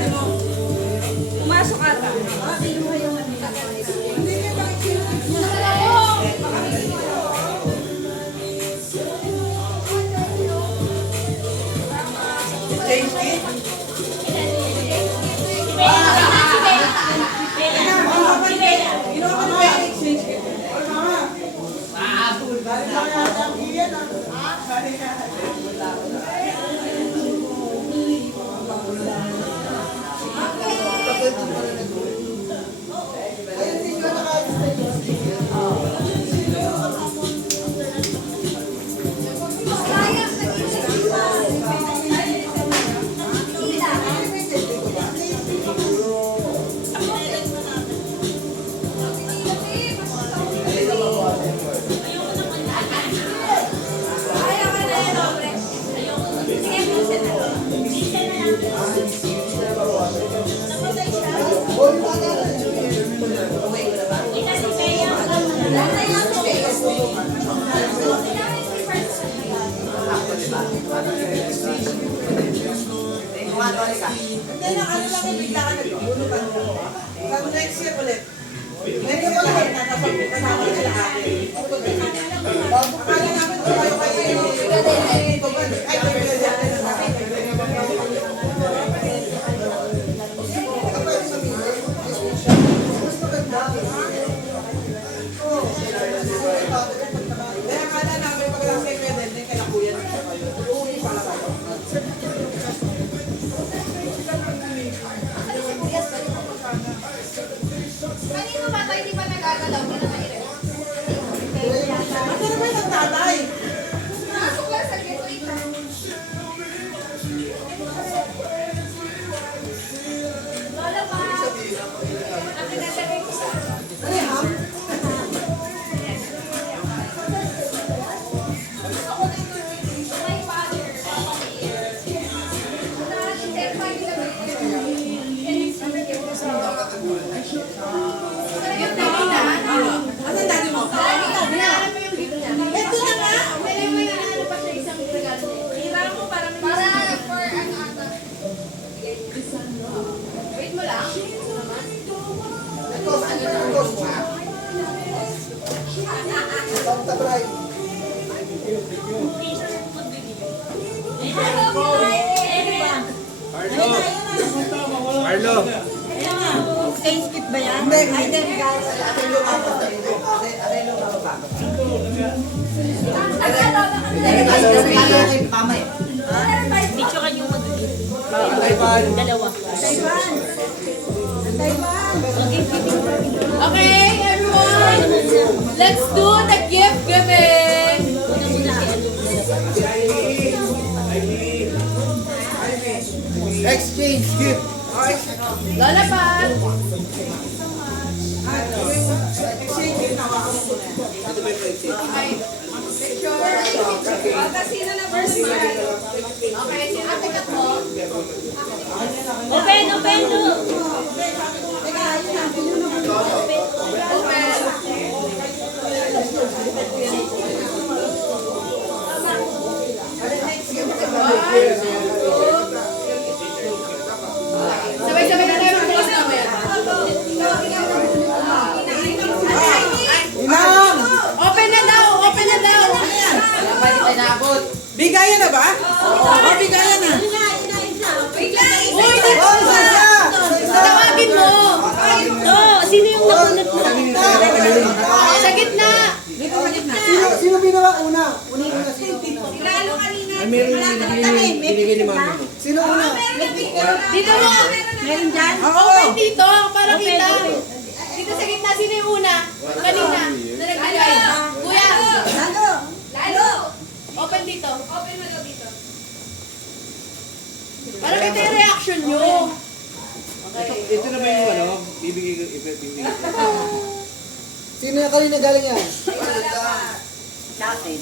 dali mo. Pumasok ata. Change it. Hindi na, ano lang yung bigla ka nagbulutan mo. Pag next year ulit. Next year ulit, natapagutan namin sila akin. Akala namin kung kayo kayo ay, kaya akala namin pag lang kayo din, din kaya kuya na kayo. Uuwi pala kayo. Kanino ba tayo hindi pa nagagalaw? Hindi na nairin. Ano naman ang tatay? Nasok lang sa gito ito. Lola pa. Ang pinasagay ko sa... Ano yan? My father. Yung dami na. Ano ang dati mo? Hinahanap mo yung gift niya. Ito na nga! Dali mo yung hinahanap pa siya isang regalo niya. Hira mo para for ano ata. Wait mo lang. Ito, ano na? Tabray. Carlo! Skip ba yan? Hindi, hindi. Atin yung mapa. Atin yung mapa. Video ka yung mag-give. Dalawa. Okay, everyone. Let's do the gift giving. Exchange gift! Lola pa. Okay. Sino na first man? Okay, sino ang tikat mo? Open, open, no. Sabay-sabay na tayo mag-close namin. Inam! Open na daw! Open na daw! Bigayan na ba? Oo, bigayan na. Uy, dito! Tawagin mo! No, sino yung nakunat mo? Sa gitna! Sino binawa una? Una sino? Regalo kanina. Ay, meron binigay ni mami mo. Sino una? Dito mo! Meron dyan? Open dito! Para kita! Dito sa gitna, sino yung una? Kanina. Na nagbigay. Kuya! Lalo! Open dito. Open mo daw dito. Para kita yung reaction nyo. Ito na ba yung ano? Bibigay ko. Sino yung kanina galing yan? Sa akin.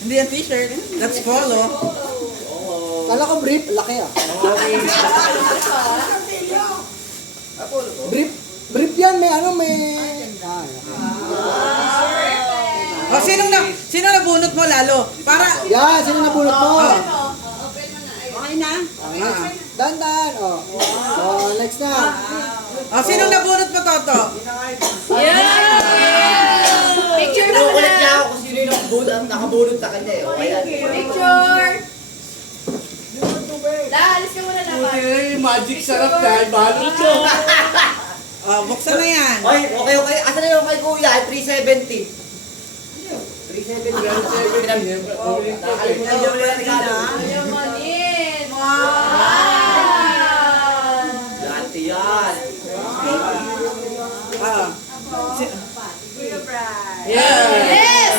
Hindi yan t-shirt. That's polo. Kala ko brief, laki ah. Brief yan, may ano, may... O, sino nabunot mo lalo? Para, Yan, sino nabulot mo? Oh. Okay na? Dandan. Oh. Oh, next na. Sino nabunot mo, Toto? Yeah! Picture mo Ulit niya na. ako kung sino yung nakabunod sa kanya eh. Okay yan. Picture. Alis ka muna na. Okay, magic sarap dahil balot ko. Buksan na yan. Okay, okay. Asan na yung kay Kuya? 370. 370. Nakalimutan niyo ulit ang regalo. Yamanin. Wow! Dati yan. Yes!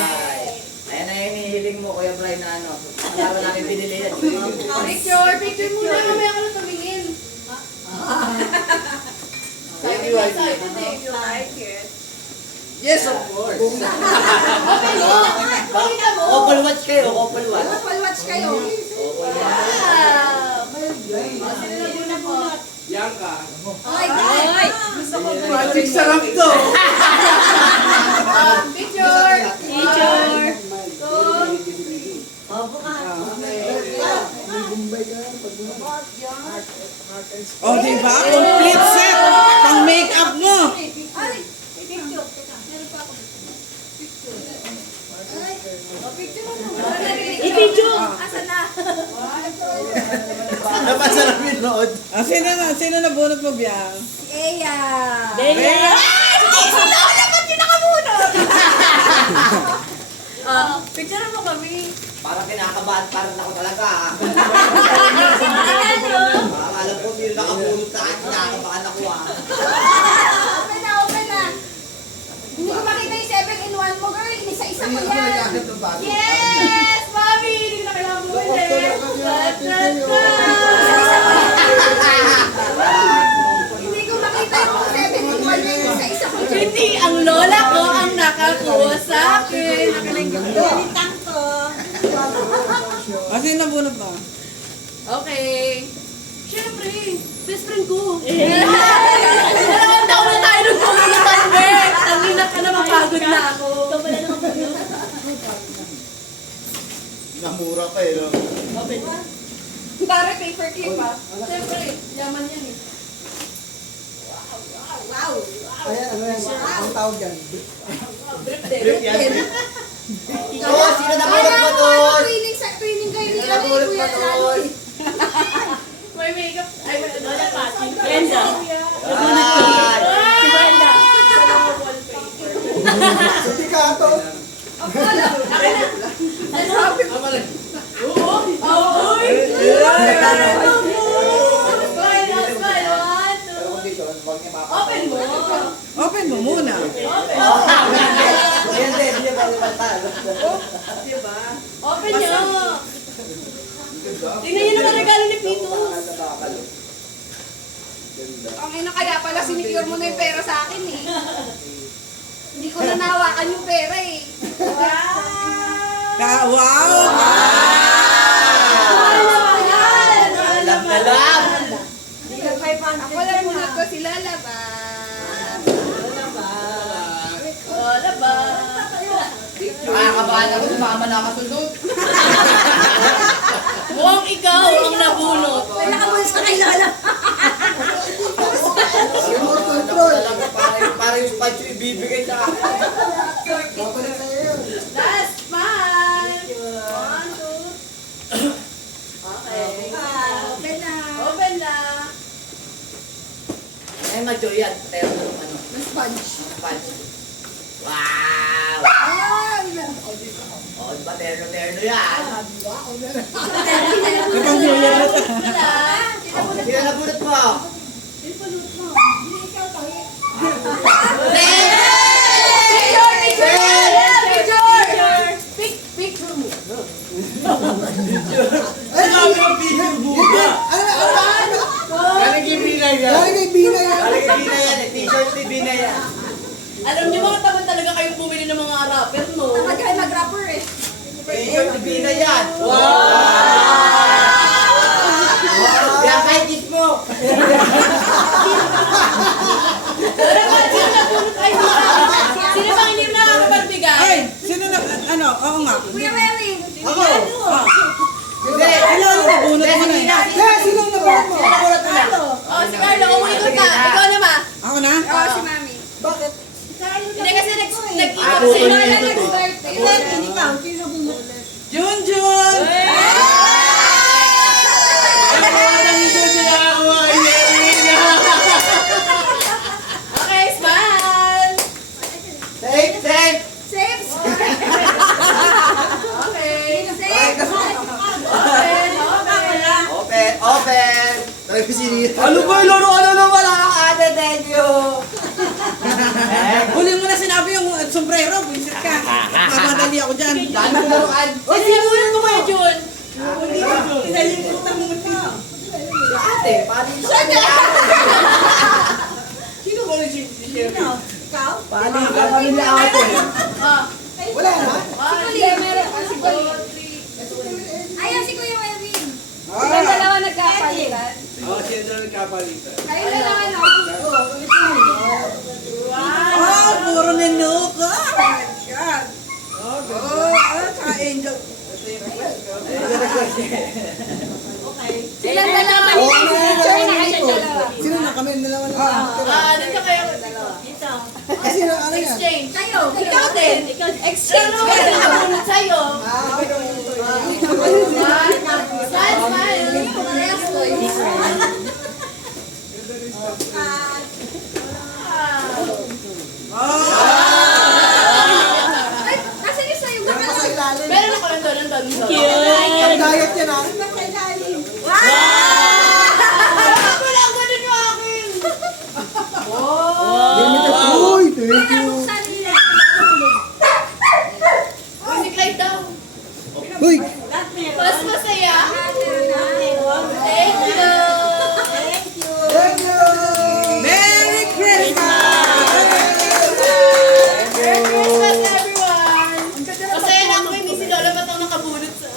Ayan na yung hihiling mo, Kuya Brian, na ano. Alam namin pinili yan. Picture muna. Mamaya ka na tumingin. Sabi ko excited eh. You like it? Yes, of course. Pakita mo. Couple watch kayo, couple watch. Watch kayo. Couple watch. Sino na muna po? Bianca. Ay, gusto ko ba? Magic sarap to. Picture. Picture. Diba? Complete set. Pang make-up mo. I-picture. Asan na? Napasarap yung nood. Sino nabunot mo, Biang? Eya. Bea. Picture mo kami. Parang kinakabahan, parang ako talaga ah. Ano? Parang alam ko sino nakabunod sa akin, kinakabahan ako ah. Open na, open na. Hindi ko makita yung 7-in-1 mo, girl. Isa-isa mo yan. Yes! Mami! Hindi ko na kailangan bumili. Hindi ko makita yung 7-in-1 niya. Yung isa-isa mo yan. Hindi, ang lola ko ang nakakuha sa akin. Nakalingang ko. Sino nabunot mo? Okay. Siyempre, best friend ko. Dalawang taon na tayo nagpapalitan, be. Tangina ka na, mapagod na ako. Namura pa eh, no? Pare, paper clip ah. Siyempre, yaman yan eh. Wow! Ayan, ano yan? Ang tawag yan. Drip yan. Oo, sino nabunod mo doon? Training kayo ni Sino nabunod mo doon? May makeup. Ay, may lola pati. Brenda. Ay! Si Brenda. Hindi ka ito. Open mo. Open mo muna. Hindi ba limantan? Open nyo. Tingnan nyo naman regalo ni Pitos. Ang ina kaya pala sinicure mo na yung pera sa akin eh. Hindi ko na nawakan yung pera eh. Wow! Love na love! Ako lang muna ko si Lola ba? Lola ba? Nakakabahan ako sa mama nakasunod. Mukhang ikaw ang nabunot. Wala ka muna sa kay Lola. Remote control. Para yung spot yung ibibigay sa akin. Babalik sa'yo yun. Last man. 1, 2. Okay. Open na. Open na. Ay, madyo yan. Pero ano? May sponge. Sponge. Wow! Oh, di ba terno-terno yan? Sino nabunot mo? Picture! Picture! Picture mo. Galing kay Binay yan. Galing kay Bina yan. Galing kay Bina yan eh. T-shirt ni Bina yan. Alam niyo mga taman talaga kayong bumili ng mga rapper, no? Magkaya mag-rapper eh. T-shirt ni Bina yan. Wow! Kaya kahit kiss mo. Sino nabunot? Ay, sino bang hindi nakakapagbigay? Ay, sino na, oo nga. Kuya Wery. Ako. Hindi. Sino ang nabunot mo na eh? Kaya sino na ba? Oh, si Carlo, umikot na. Ikaw naman. Ako na? Oo, si Mami. Bakit? Hindi kasi nag-ikot Ako, si Lola ito. nag-start. Hindi ka. Sino bumalik? Junjun! Okay, smile. Safe, safe. Safe. Okay. Safe. Open, open. Ano ba yung laro? Ano naman ang ate? Thank you. Huli mo na sinabi yung sombrero, buisit ka. Mamadali ako dyan. Dami ko laruan. Sinimulan mo kayo, Jun. Pinalimutan mo ito. Ate, paano yung sa kanya? Sino ba ulit si Sherry? Ikaw? Paano yung kami ni ate? Oh. Wala na. Si Kuya, meron pa si Kuya. Ayun, si Kuya Erwin. Silang dalawa nagkapalitan. Oo, siya na nagkapalitan. Kayo dalawa na. Oh, puro menuk. Oh, my God. Oh, ka-angel. Silang dalawa. Oh, ano na Picture na dalawa siya dito? dalawa. Sino na kami? Dalawa na lang. Dito kayo. Sino ano yan? Exchange. Kayo. Ikaw din. Exchange ka din. Namunod sa'yo. Smile, smile. Parehas ko. Ay, nasan yung sa'yo? Baka Sa ilalim. Meron ako nandun. Ang diet yan ah. sa ilalim. Wala ang ganun yung akin. Uy, thank you. Buksan nila. Uy, si Clyde daw. Uy, Mas masaya. Thank you. thank you. Merry Christmas! Merry Christmas, everyone. Masaya na ako, hindi si Lola ba't ako nakabunot sa...